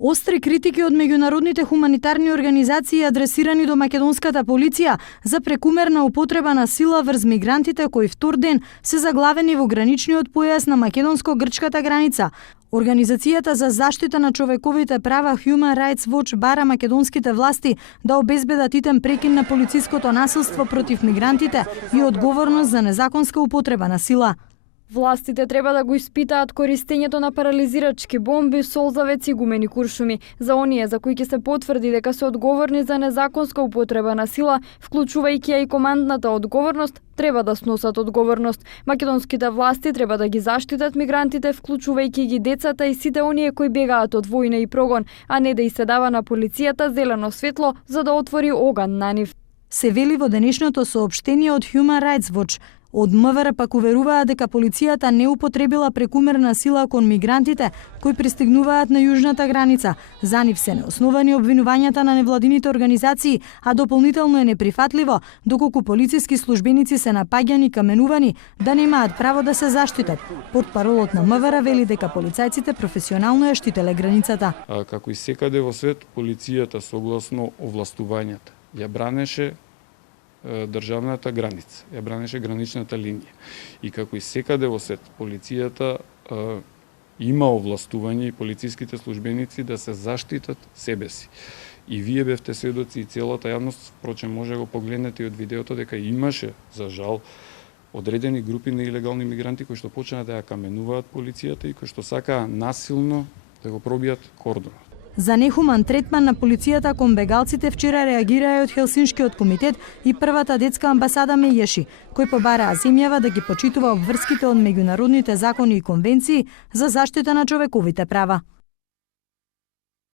Остри критики од меѓународните хуманитарни организации адресирани до македонската полиција за прекумерна употреба на сила врз мигрантите кои втор ден се заглавени во граничниот појас на македонско-грчката граница. Организацијата за заштита на човековите права Human Rights Watch бара македонските власти да обезбедат итен прекин на полициското насилство против мигрантите и одговорност за незаконска употреба на сила. Властите треба да го испитаат користењето на парализирачки бомби, солзавеци и гумени куршуми. За оние за кои ќе се потврди дека се одговорни за незаконска употреба на сила, вклучувајќи ја и командната одговорност, треба да сносат одговорност. Македонските власти треба да ги заштитат мигрантите, вклучувајќи ги децата и сите оние кои бегаат од војна и прогон, а не да и се дава на полицијата зелено светло за да отвори оган на нив. Се вели во денешното соопштение од Human Rights Watch. Од МВР пак уверуваат дека полицијата не употребила прекумерна сила кон мигрантите кои пристигнуваат на јужната граница. За нив се неосновани обвинувањата на невладините организации, а дополнително е неприфатливо доколку полициски службеници се напаѓани и каменувани да немаат право да се заштитат. Портпаролот на МВР вели дека полицајците професионално ја штителе границата. Како и секаде во свет, полицијата согласно овластувањата ја бранеше државната граница, ја бранеше граничната линија. И како и секаде во свет, полицијата има овластување и полициските службеници да се заштитат себе си. И вие бевте сведоци и целата јавност, впрочем може го погледнете и од видеото дека имаше, за жал, одредени групи на илегални мигранти кои што почнаа да ја каменуваат полицијата и кои што сакаа насилно да го пробијат кордонот. За нехуман третман на полицијата кон бегалците вчера реагираа од Хелсиншкиот комитет и првата детска амбасада Мејеши, кои побараа земјава да ги почитува обврските од меѓународните закони и конвенции за заштита на човековите права.